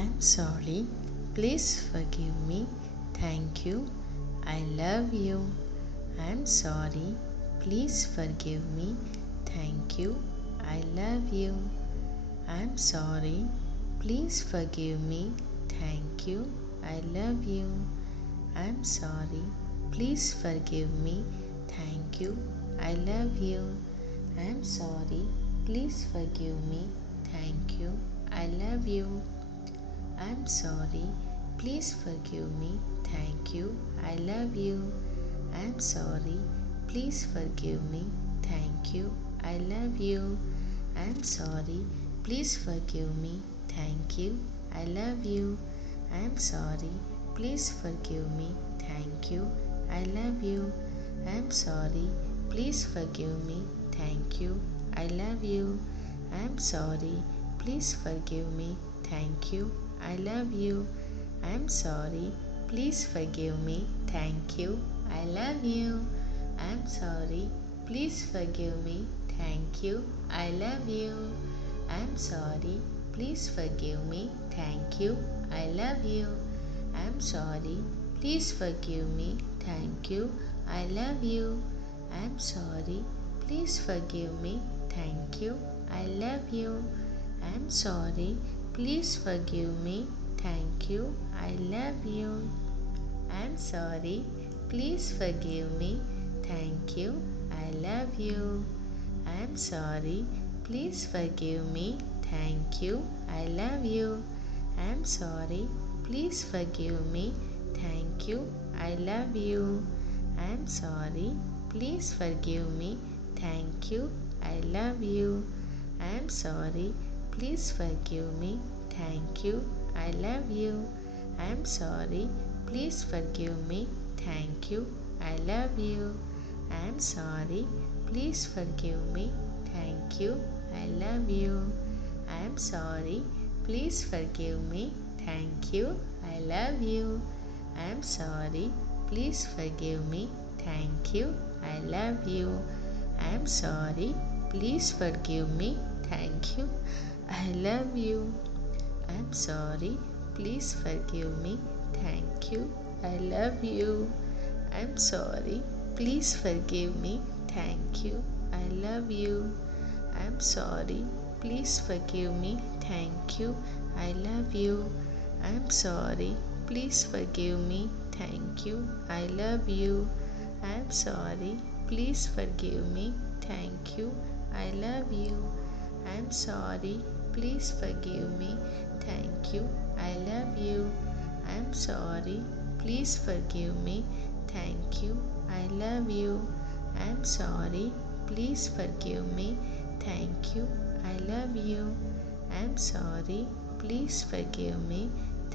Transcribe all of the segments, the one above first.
I'm sorry. Please forgive me. Thank you. I love you. I'm sorry. Please forgive me. Thank you. I love you. I'm sorry. Please forgive me. Thank you. I love you. I'm sorry. Please forgive me. Thank you. I love you. I'm sorry. Please forgive me. Thank you. I love you. I'm sorry. Please forgive me. Thank you. I love you. I'm sorry. Please forgive me. Thank you. I love you. I'm sorry. Please forgive me. Thank you. I love you. I'm sorry. Please forgive me. Thank you. I love you. I'm sorry. Please forgive me. Thank you. I love you. I'm sorry. Please forgive me. Thank you. I love you. I'm sorry. Please forgive me. Thank you. I love you. I'm sorry. Please forgive me. Thank you. I love you. I'm sorry. Please forgive me. Thank you. I love you. I'm sorry. Please forgive me. Thank you. I love you. I'm sorry. Please forgive me. Thank you. I love you. I'm sorry. Please forgive me. Thank you. I love you. I'm sorry. Please forgive me. Thank you. I love you. I'm sorry. Please forgive me. Thank you. I love you. I'm sorry. Please forgive me. Thank you. I love you. I'm sorry. Please forgive me. Thank you. I love you. I'm sorry. Please forgive me. Thank you. I love you. I'm sorry. Please forgive me. Thank you. I love you. I'm sorry. Please forgive me. Thank you. I love you. I'm sorry. Please forgive me. Thank you. I love you. I'm sorry. Please forgive me. Thank you. I love you. I'm sorry. Please forgive me. Thank you. I love you. I'm sorry. Please forgive me. Thank you. I love you. I'm sorry. Please forgive me. Thank you. I love you. I'm sorry. Please forgive me. Thank you. I love you. I'm sorry. Please forgive me. Thank you. I love you. I'm sorry. Please forgive me. Thank you. I love you. I'm sorry. Please forgive me. Thank you. I love you. I'm sorry. Please forgive me. Thank you. I love you. I'm sorry. Please forgive me. Thank you. I love you. I'm sorry. Please forgive me.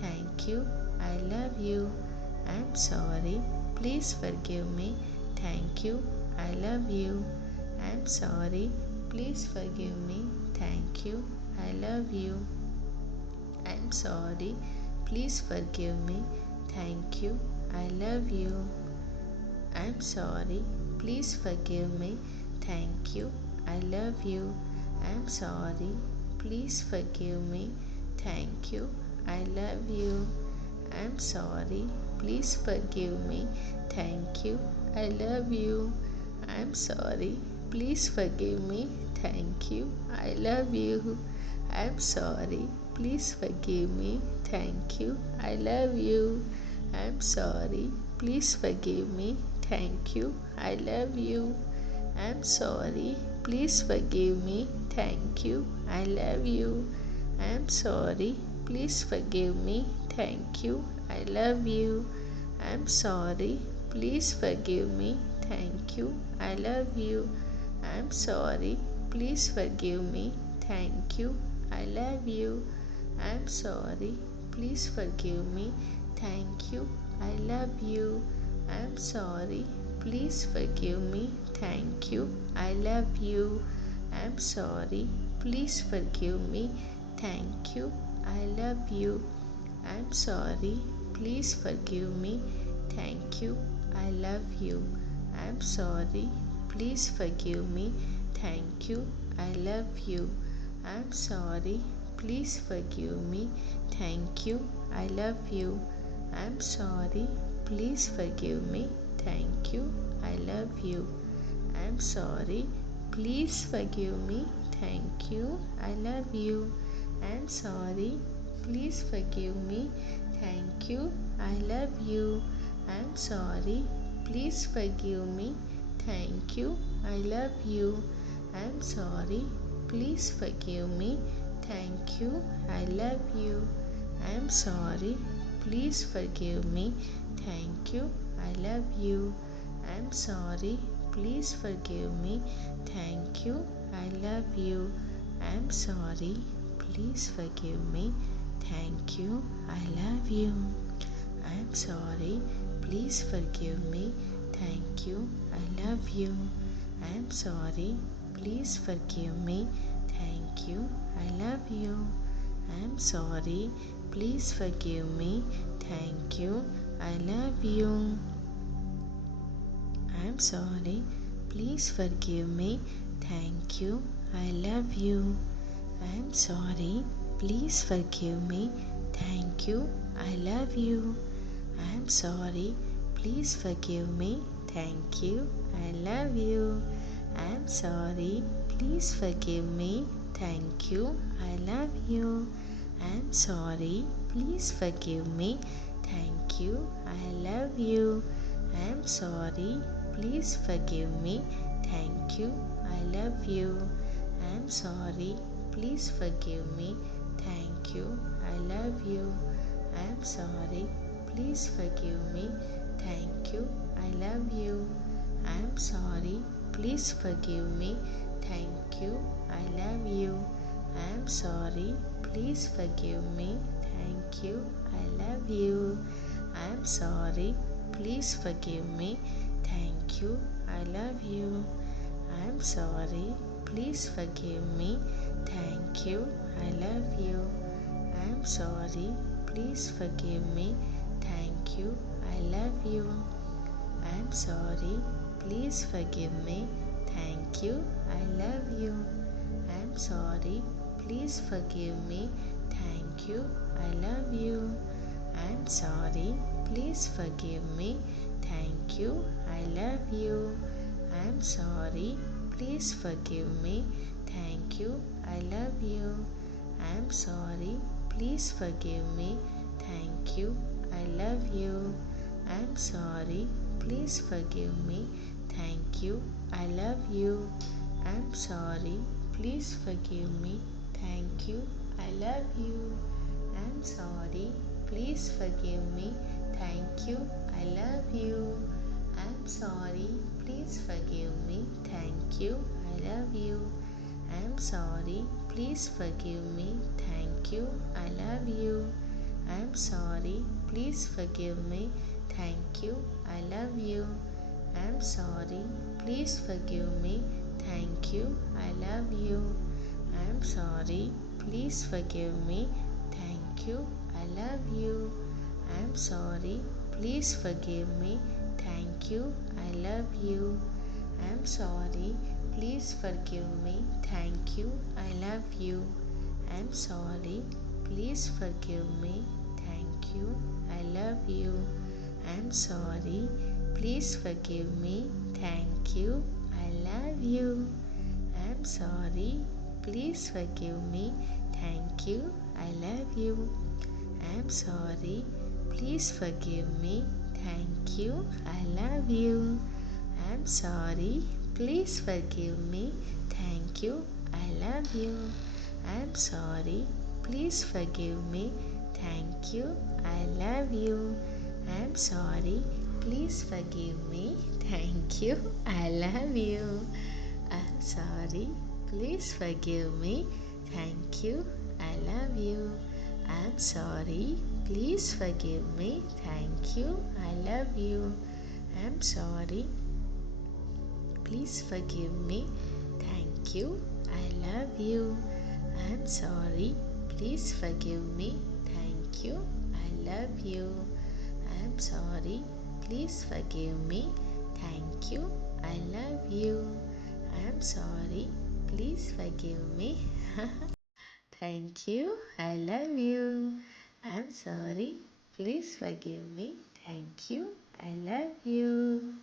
Thank you. I love you. I'm sorry. Please forgive me. Thank you. I love you. I'm sorry. Please forgive me. Thank you. I love you. I'm sorry. Please forgive me. Thank you. I love you. I'm sorry. Please forgive me. Thank you. I love you. I'm sorry. Please forgive me. Thank you. I love you. I'm sorry. Please forgive me. Thank you. I love you. I'm sorry. Please forgive me. Thank you. I love you. I'm sorry. Please forgive me. Thank you. I love you. I'm sorry. Please forgive me. Thank you. I love you. I'm sorry. Please forgive me. Thank you. I love you. I'm sorry. Please forgive me. Thank you. I love you. I'm sorry. Please forgive me. Thank you. I love you. I'm sorry. Please forgive me. Thank you. I love you. I'm sorry. Please forgive me. Thank you. I love you. I'm sorry. Please forgive me. Thank you. I love you. I'm sorry. Please forgive me. Thank you. I love you. I'm sorry. Please forgive me. Thank you. I love you. I'm sorry. Please forgive me. Thank you. I love you. I'm sorry. please forgive me, thank you, I love you. I'm sorry, please forgive me, thank you, I love you. I'm sorry, please forgive me, thank you, I love you. I'm sorry, please forgive me, thank you, I love you. I'm sorry, please forgive me, thank you, I love you. I'm sorry, please forgive me, thank you, I love you. I'm sorry, please forgive me, thank you, I love you. I'm sorry, please forgive me, thank you, I love you. I'm sorry, please forgive me, thank you, I love you. I'm sorry, please forgive me, thank you, I love you. I'm sorry, please forgive me, thank you, I love you. I'm sorry, please forgive me, thank you, I love you. I'm sorry, please forgive me, thank you, I love you. I'm sorry, please forgive me, thank you, I love you. I'm sorry, please forgive me, thank you, I love you. I'm sorry, please forgive me, thank you, I love you. I'm sorry, please forgive me, thank you, I love you. I'm sorry, please forgive me, thank you, I love you. I'm sorry, please forgive me, thank you, I love you. I'm sorry, please forgive me, thank you, I love you. I'm sorry, please forgive me, thank you, I love you. I'm sorry, please forgive me, thank you, I love you. I'm sorry, please forgive me, thank you, I love you. I'm sorry, please forgive me, thank you, I love you. I'm sorry, please forgive me, thank you, I love you. I'm sorry, please forgive me, thank you, I love you. I'm sorry, please forgive me, thank you, I love you. I'm sorry, please forgive me, thank you, I love you. I'm sorry, please forgive me, thank you, I love you. I'm sorry, please forgive me, thank you, I love you. I'm sorry, please forgive me, thank you, I love you. I'm sorry, please forgive me, thank you, I love you. I'm sorry, please forgive me, thank you, I love you. I'm sorry, please forgive me, thank you, I love you. I'm sorry, please forgive me, thank you, I love you. I'm sorry, please forgive me, thank you, I love you. I'm sorry, please forgive me, thank you, I love you. I'm sorry, please forgive me, thank you, I love you. I'm sorry, please forgive me, thank you, I love you. I'm sorry, please forgive me, thank you, I love you. I'm sorry, please forgive me, thank you, I love you. I'm sorry, please forgive me, thank you, I love you. I'm sorry, please forgive me, thank you, I love you. I'm sorry, please forgive me, thank you, I love you. I'm sorry, please forgive me, thank you, I love you. I'm sorry, please forgive me, thank you, I love you. I'm sorry, please forgive me, thank you, I love you. I'm sorry, please forgive me, thank you, I love you. I'm sorry, please forgive me, thank you, I love you. I'm sorry, please forgive me, thank you, I love you. I'm sorry, please forgive me, thank you, I love you. I'm sorry, please forgive me, thank you, I love you. I'm sorry, please forgive me. Thank you. I love you. I'm sorry. Please forgive me. Thank you. I love you.